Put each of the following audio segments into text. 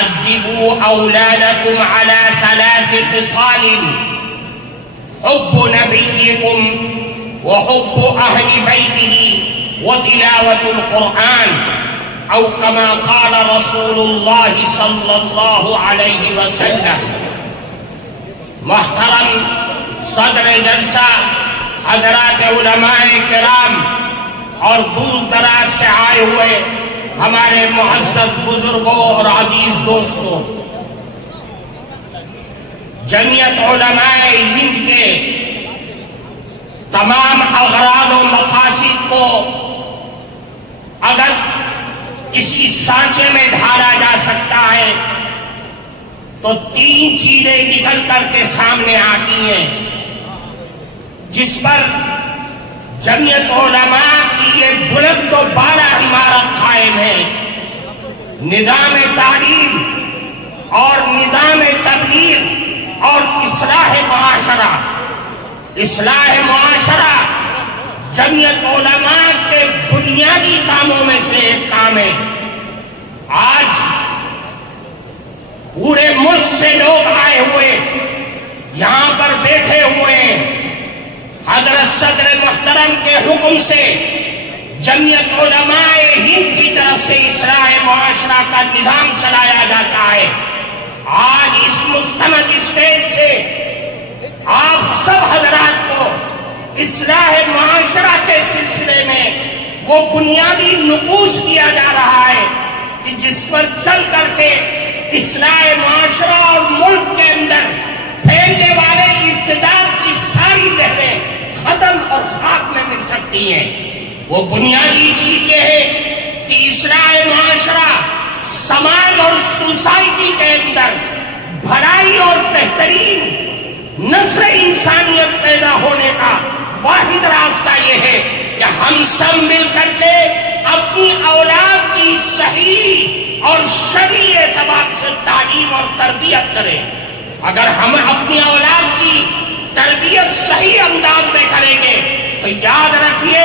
أدبوا أولادكم على 3 خصال: حب نبيكم وحب أهل بيته وتلاوة القرآن، أو كما قال رسول الله صلى الله عليه وسلم۔ محترم صدر جلسہ، حضرات علماء کرام اور دور دراز سے آئے ہوئے ہمارے معزز بزرگوں اور عزیز دوستوں، جمعیت علماء ہند کے تمام اغراض و مقاصد کو اگر کسی سانچے میں ڈھالا جا سکتا ہے تو 3 چیزیں نکل کر کے سامنے آتی ہیں جس پر جمعیت علماء کی یہ بلند و بالا عمارت قائم ہے: نظام تعلیم اور نظام تبلیغ اور اصلاح معاشرہ۔ اصلاح معاشرہ جمعیت علماء کے بنیادی کاموں میں سے ایک کام ہے۔ آج پورے ملک سے لوگ آئے ہوئے یہاں پر بیٹھے ہوئے ہیں۔ حضرت صدر محترم کے حکم سے جمعیت علماء ہند کی طرف سے اصلاح معاشرہ کا نظام چلایا جاتا ہے۔ آج اس مستند اسٹیج سے آپ سب حضرات کو اصلاح معاشرہ کے سلسلے میں وہ بنیادی نقوش دیا جا رہا ہے کہ جس پر چل کر کے اصلاح معاشرہ اور ملک کے اندر پھیلنے والے ارتداد کی ساری لہریں ختم اور خاک میں مل سکتی ہیں۔ وہ بنیادی چیز یہ ہے کہ اصلاح معاشرہ سماج اور سوسائٹی کے اندر بھلائی اور بہترین نسل انسانیت پیدا ہونے کا واحد راستہ یہ ہے کہ ہم سب مل کر کے اپنی اولاد کی صحیح اور شرعی اعتبار سے تعلیم اور تربیت کریں۔ اگر ہم اپنی اولاد کی تربیت صحیح انداز میں کریں گے تو یاد رکھیے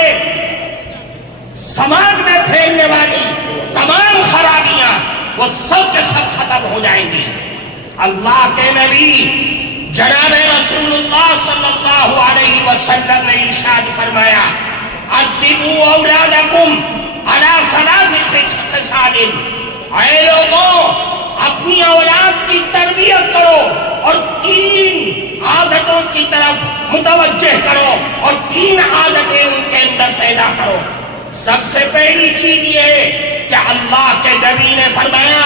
سماج میں پھیلنے والی تمام خرابیاں وہ سب کے سب ختم ہو جائیں گی۔ اللہ کے نبی جناب رسول اللہ صلی اللہ علیہ وسلم نے ارشاد فرمایا: ادبوا اولادکم علی 3 خصال۔ اے لوگوں، اپنی اولاد کی تربیت کرو اور 3 عادتوں کی طرف متوجہ کرو اور 3 عادتیں ان کے اندر پیدا کرو۔ سب سے پہلی چیز یہ ہے کہ اللہ کے نبی نے فرمایا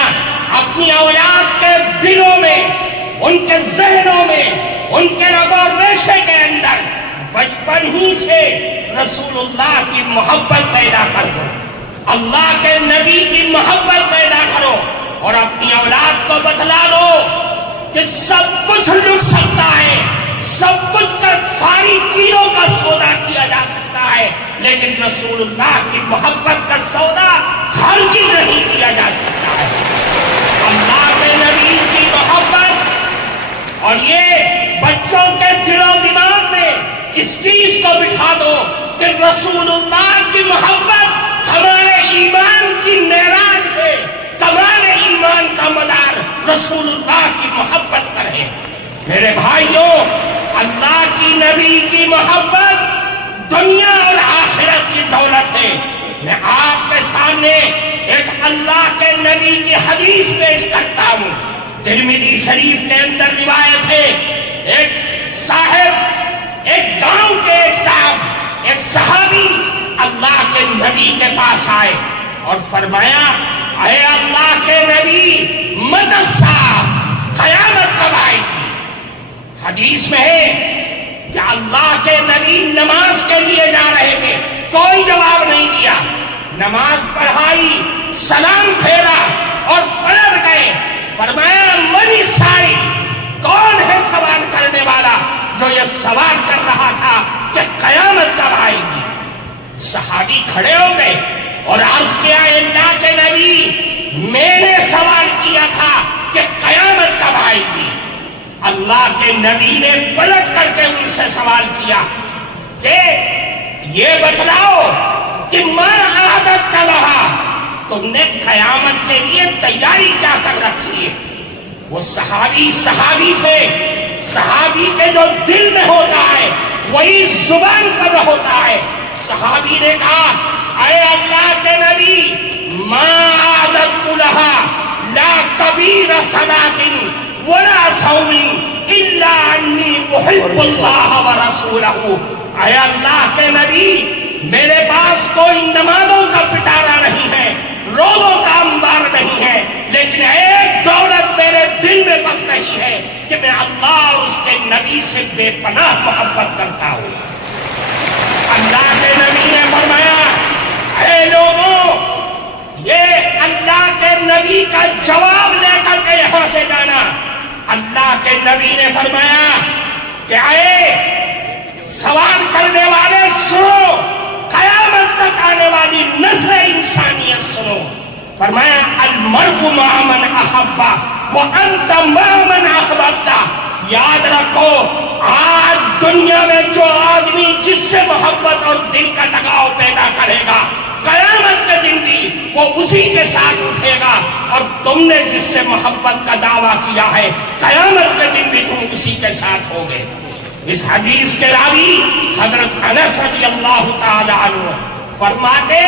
اپنی اولاد کے دلوں میں، ان کے ذہنوں میں، ان کے رگ و ریشے کے اندر بچپن ہی سے رسول اللہ کی محبت پیدا کر دو، اللہ کے نبی کی محبت پیدا کرو اور اپنی اولاد کو بتلا دو کہ سب کچھ لٹ سکتا ہے، سب کچھ کر ساری چیزوں کا سودا کیا جا سکتا ہے، لیکن رسول اللہ کی محبت کا سودا ہر چیز نہیں کیا جا سکتا ہے۔ اللہ کے نبی کی محبت، اور یہ بچوں کے دل و دماغ میں اس چیز کو بٹھا دو کہ رسول اللہ کی محبت ہمارے ایمان کی معراج ہے، کمال ایمان کا مدار رسول اللہ کی محبت پر ہے۔ میرے بھائیوں، اللہ کی نبی کی محبت دنیا اور آخرت کی دولت ہے۔ میں آپ کے سامنے ایک اللہ کے نبی کی حدیث پیش کرتا ہوں۔ ترمذی شریف کے اندر روایت ہے، ایک صاحب، ایک گاؤں کے ایک صاحب، ایک صحابی اللہ کے نبی کے پاس آئے اور فرمایا: اے اللہ کے نبی، متی الساعہ، قیامت کب آئے گی؟ حدیث میں ہے کہ اللہ کے نبی نماز کے لیے جا رہے تھے، کوئی جواب نہیں دیا، نماز پڑھائی، سلام پھیرا اور پلٹ گئے۔ فرمایا: من السائل، کون ہے سوال کرنے والا جو یہ سوال کر رہا تھا کہ قیامت کب آئے گی؟ صحابی کھڑے ہو گئے اور عرض کیا: اللہ کے نبی، میں نے سوال کیا تھا کہ قیامت کب آئے گی؟ اللہ کے نبی نے پلٹ کر کے ان سے سوال کیا کہ یہ بتلاؤ کہ ما عادت کا لہا، تم نے قیامت کے لیے تیاری کیا کر رکھی ہے؟ وہ صحابی تھے. صحابی کے جو دل میں ہوتا ہے وہی زبان پر ہوتا ہے. صحابی نے کہا اے اللہ کے نبی ما عادت لها لا کبیر صلاۃ ولا صوم الا انی احب اللہ ورسولہ. اے اللہ کے نبی میرے پاس کوئی نمازوں کا پٹارا نہیں ہے, روزوں کا انبار نہیں ہے, لیکن ایک دولت میرے دل میں بس نہیں ہے کہ میں اللہ اور اس کے نبی سے بے پناہ محبت کرتا ہوں. اللہ کے نبی نے فرمایا اے لوگوں یہ اللہ کے نبی کا جواب لے کر کے یہاں سے جانا. اللہ کے نبی نے فرمایا کہ اے سوال کرنے والے سنو, قیامت تک آنے والی نسل انسانیت سنو. فرمایا المرء مع من احب وانت مع من احببت. یاد رکھو آج دنیا میں جو آدمی جس سے محبت اور دل کا لگاؤ پیدا کرے گا قیامت کے دن بھی وہ اسی کے ساتھ اٹھے گا, اور تم نے جس سے محبت کا دعویٰ کیا ہے قیامت کے دن بھی تم اسی کے ساتھ ہوگے. اس حدیث کے راوی حضرت انس رضی اللہ تعالی عنہ فرماتے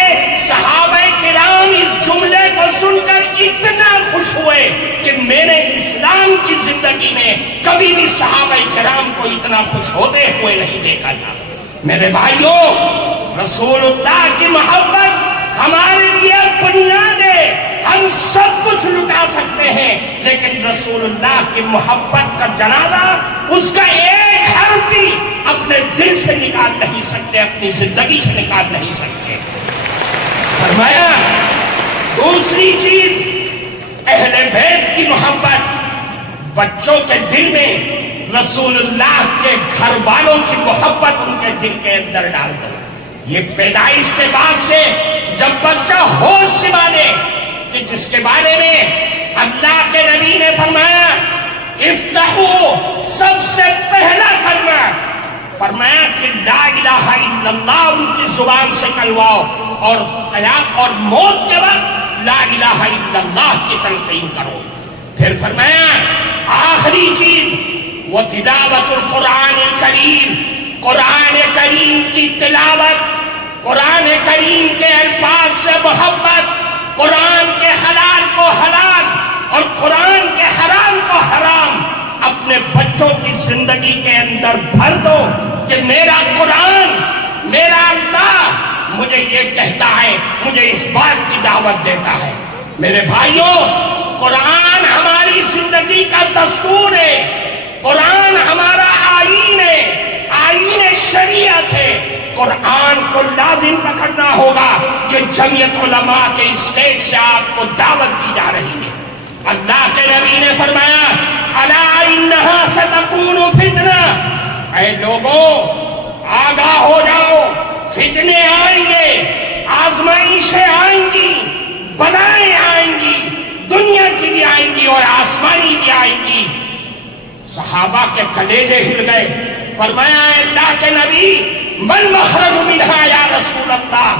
صحابہ کرام اس جملے کو سن کر اتنا خوش ہوئے کہ میں نے اسلام کی زندگی میں کبھی بھی صحابہ کرام کو اتنا خوش ہوتے ہوئے نہیں دیکھا تھا. میرے بھائیوں, رسول اللہ کی محبت ہمارے لیے بنیاد ہے. ہم سب کچھ لٹا سکتے ہیں لیکن رسول اللہ کی محبت کا جنازہ اس کا ایک حرف بھی اپنے دل سے نکال نہیں سکتے, اپنی زندگی سے نکال نہیں سکتے. فرمایا دوسری چیز اہل بیت کی محبت. بچوں کے دل میں رسول اللہ کے گھر والوں کی محبت ان کے دل کے اندر ڈال دو. یہ پیدائش کے بعد سے جب بچہ ہوش سنبھالے کہ جس کے بارے میں اللہ کے نبی نے فرمایا افتحوا سب سے پہلا کلمہ فرمایا کہ لا الہ الا اللہ ان کی زبان سے کلواؤ, اور قیام اور موت کے وقت لا الہ الا اللہ کی تلقین کرو. پھر فرمایا آخری چیز وہ تلاوت القرآن الکریم, قرآن کریم کی تلاوت, قرآن کریم کے الفاظ سے محبت, قرآن کے حلال کو حلال اور قرآن کے حرام کو حرام اپنے بچوں کی زندگی کے اندر بھر دو کہ میرا قرآن, میرا اللہ مجھے یہ کہتا ہے, مجھے اس بات کی دعوت دیتا ہے. میرے بھائیوں, قرآن ہماری زندگی کا دستور ہے, قرآن ہمارا آئین ہے, آئین شریعت ہے. قرآن کو لازم پکڑنا ہوگا. یہ جمعیت علماء کے اسٹیج سے آپ کو دعوت دی جا رہی ہے. اللہ کے نبی نے فرمایا الا انہا ستکون فتنہ, اے لوگوں آگاہ ہو جاؤ, فتنے آئیں گے, آزمائشیں آئیں گی, بلائیں آئیں گی, دنیا کی بھی آئیں گی اور آسمانی بھی آئیں گی. صحابہ کے کلیجے ہل گئے. فرمایا اللہ کے نبی من مخرج منہا یا رسول اللہ,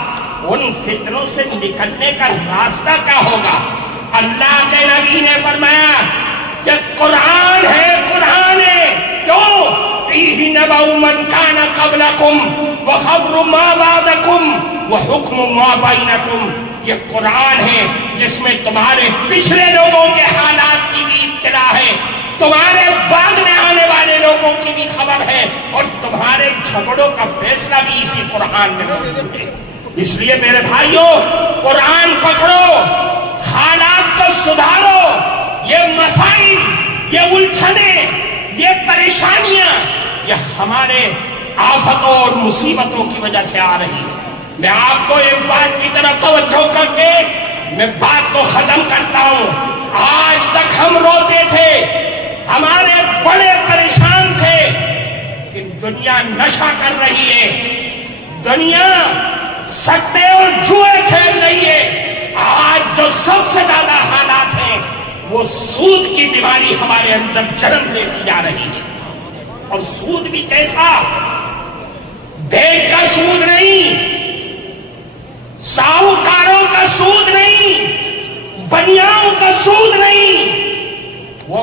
ان فتنوں سے نکلنے کا راستہ کیا ہوگا؟ اللہ کے نبی نے فرمایا کہ قرآن ہے, قرآن ہے جو فیہ نبأ من کان قبلکم وخبر ما بعدکم وحکم ما بینکم. یہ قرآن ہے جس میں تمہارے پچھلے لوگوں کے حالات کی بھی اطلاع ہے, تمہارے بعد میں آنے والے لوگوں کی بھی خبر ہے, اور تمہارے جھگڑوں کا فیصلہ بھی اسی قرآن میں موجود ہے. اس لیے میرے بھائیوں قرآن پکڑو, حالات کو سدھارو. یہ مسائل, یہ الجھنیں, یہ پریشانیاں یہ ہمارے آفتوں اور مصیبتوں کی وجہ سے آ رہی ہے. میں آپ کو ایک بات کی طرف توجہ کر کے میں بات کو ختم کرتا ہوں. آج تک ہم روتے تھے, ہمارے بڑے پریشان تھے کہ دنیا نشہ کر رہی ہے, دنیا سٹے اور جوئے کھیل رہی ہے. آج جو سب سے زیادہ حالات ہیں وہ سود کی بیماری ہمارے اندر جنم لیتی جا رہی ہے. اور سود بھی کیسا؟ بینک کا سود نہیں, ساہوکاروں کا سود نہیں, بنیاؤں کا سود نہیں, وہ